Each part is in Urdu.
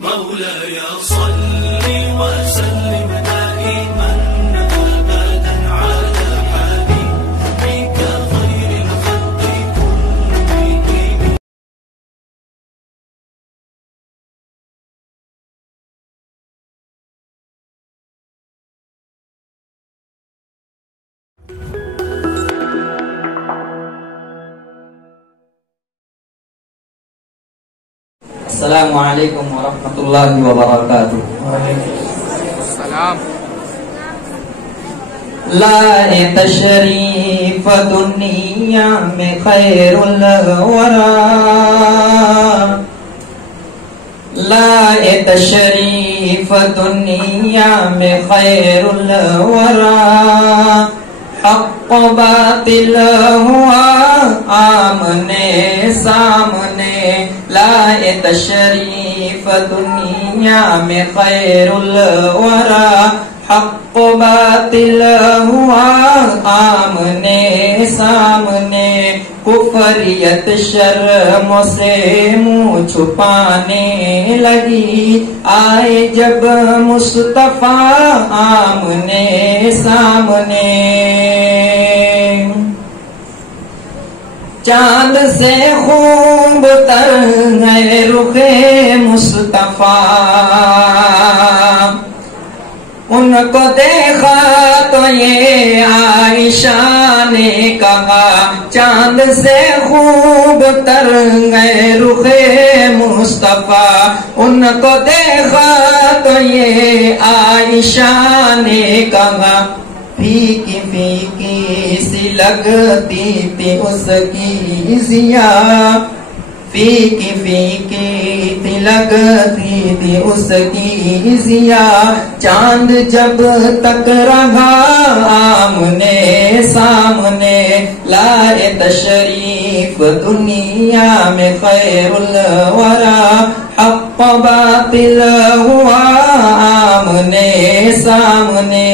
مولاي صل وسلم دائما أبدا على حبيبك خير الخلق كلهم. السلام علیکم ورحمۃ اللہ وبرکاتہ. السلام. لائے تشریف دنیا میں خیر الورا، لائے تشریف دنیا میں خیر الورا، حق و باطل ہوا آمنے سامنے، لائے تشریف دنیا میں خیر الورا، حق و باطل ہوا آمنے سامنے، کفریت شرم سے منہ چھپانے لگی، آئے جب مصطفیٰ آمنے سامنے، چاند سے خوب تر ہے رخ مصطفیٰ، ان کو دیکھا تو یہ عائشہ نے کہا، چاند سے خوب تر ہے رخ مصطفیٰ، ان کو دیکھا تو یہ عائشہ نے کہا، پھیکی پھیکی سی لگتی تھی اس کی ضیاء، پھیکی پھیکی سی لگتی تھی اس کی ضیاء، چاند جب تک رہا آمنے سامنے، لائے تشریف دنیا میں خیر الورا، حق و باطل ہوا آمنے سامنے۔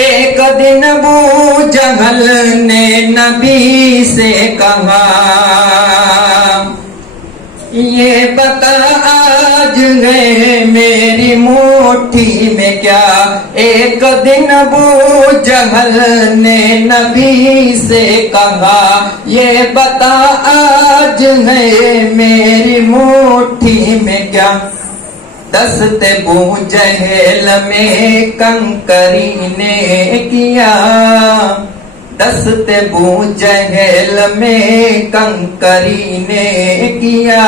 ایک دن ابو جہل نے نبی سے کہا، یہ بتا آج ہے میری مٹھی میں کیا، ایک دن ابو جہل نے نبی سے کہا، یہ بتا آج ہے میری مٹھی میں کیا، دست بو جہل میں کنکری نے کیا، دست بو جہل میں کنکری نے کیا،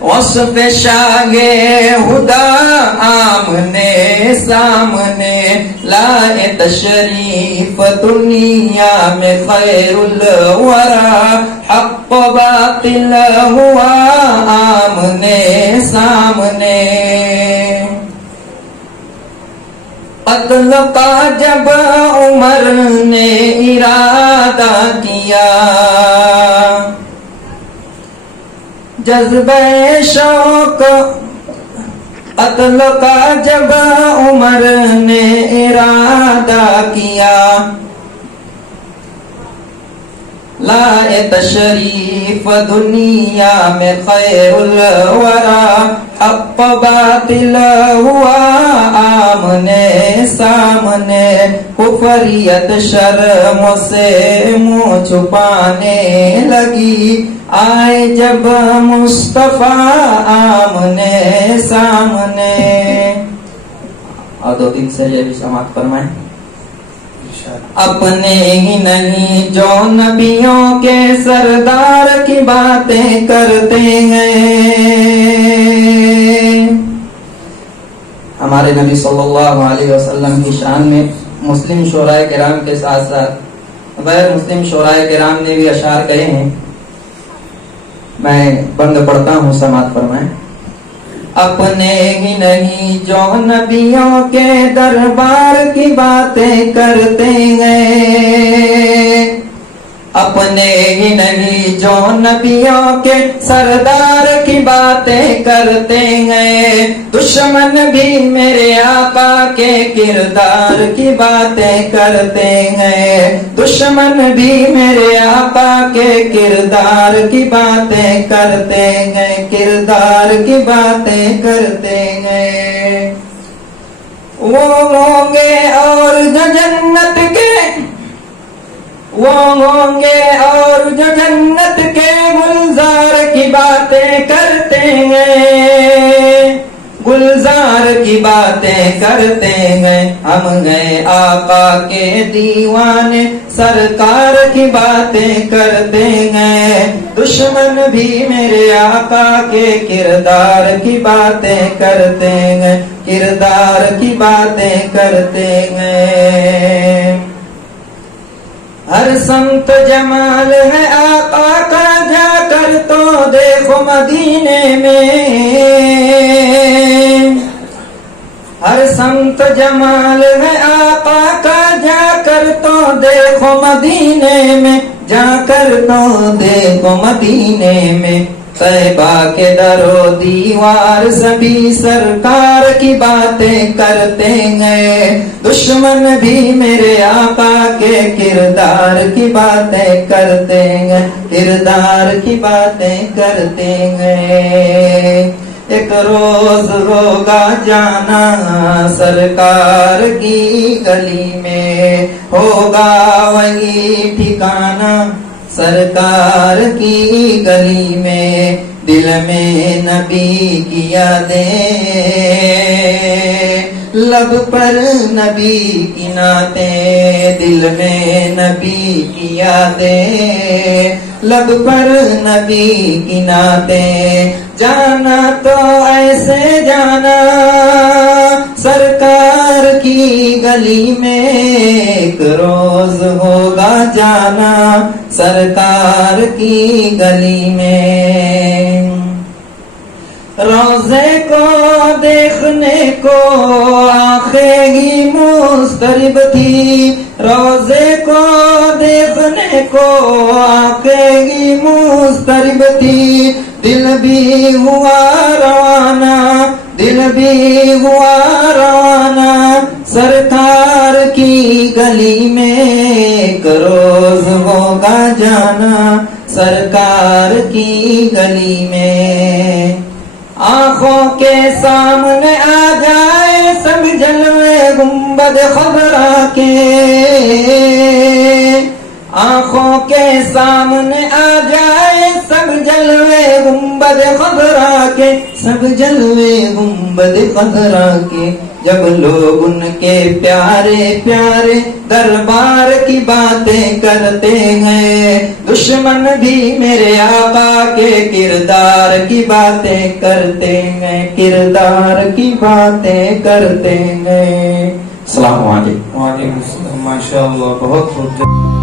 وصف شاہ خدا آمنے سامنے، لائے تشریف دنیا میں خیر الورا، حق و باطل ہوا آمنے سامنے۔ قتل کا جب عمر نے ارادہ کیا، جذبہ شوق، قتل کا جب عمر نے ارادہ کیا، لائے تشریف دنیا میں خیر الورا، حق و باطل ہوا آمنے سامنے، کفریت شرم سے منہ چھپانے لگی، آئے جب مصطفیٰ آمنے سامنے۔ اور دو تین سے یہ بھی سماعت فرمائیں۔ اپنے ہی نہیں جو نبیوں کے سردار کی باتیں کرتے ہیں، ہمارے نبی صلی اللہ علیہ وسلم کی شان میں مسلم شعراء کرام کے ساتھ ساتھ غیر مسلم شعراء کرام نے بھی اشعار کہے ہیں، میں بند پڑھتا ہوں، سماعت فرمائیں۔ اپنے ہی نہیں جو نبیوں کے دربار کی باتیں کرتے ہیں، اپنے ہی نہیں جو نبیوں کے سردار کی بات باتیں کرتے ہیں، دشمن بھی میرے آقا کے کردار کی باتیں کرتے ہیں، دشمن بھی میرے آقا کے کردار کی باتیں کرتے ہیں، کردار کی باتیں کرتے ہیں۔ وہ ہوں گے اور جو جنت کے، وہ ہوں گے اور جو جنت کے گلزار کی باتیں کرتے ہیں، گلزار کی باتیں کرتے ہیں۔ ہم گئے آقا کے دیوانے، سرکار کی باتیں کرتے ہیں، دشمن بھی میرے آقا کے کردار کی باتیں کرتے ہیں، کردار کی باتیں کرتے ہیں۔ ہر سمت جمال ہے آقا کا، جا کر تو دیکھو مدینے میں، ہر سمت جمال ہے آقا کا، جا کر تو دیکھو مدینے میں، جا کر تو دیکھو مدینے میں۔ طیبہ کے در و دیوار سبھی سرکار کی باتیں کرتے ہیں، دشمن بھی میرے آقا کے کردار کی باتیں کرتے ہیں، کردار کی باتیں کرتے ہیں۔ ایک روز ہوگا جانا سرکار کی گلی میں، ہوگا وہی ٹھکانا سرکار کی گلی میں، دل میں نبی کی یادیں، لب پر نبی کی نعتیں، دل میں نبی کی یادیں، لب پر نبی کی نعتیں۔ جانا تو ایسے جانا سرکار کی گلی میں، ایک روز ہوگا جانا سرکار کی گلی میں۔ روزے کو دیکھنے کو آنکھیں ہی مضطرب تھی، روزے کو دیکھنے کو آنکھیں ہی مضطرب تھی، دل بھی ہوا روانہ، دل بھی ہوا روانہ سرکار کی گلی میں، ایک روز ہوگا جانا سرکار کی گلی میں۔ آنکھوں کے سامنے آ جائے سب جلوے گنبد خضرا کے، آنکھوں کے سامنے آ جائے سب جلوے گنبد خضرا کے، سب جلوے گنبد خضرا کے، جب لوگ ان کے پیارے پیارے دربار کی باتیں کرتے ہیں، دشمن بھی میرے آقا کے کردار کی باتیں کرتے ہیں، کردار کی باتیں کرتے ہیں۔ السلام علیکم۔ وعلیکم السلام، ماشاء اللہ، بہت خوب۔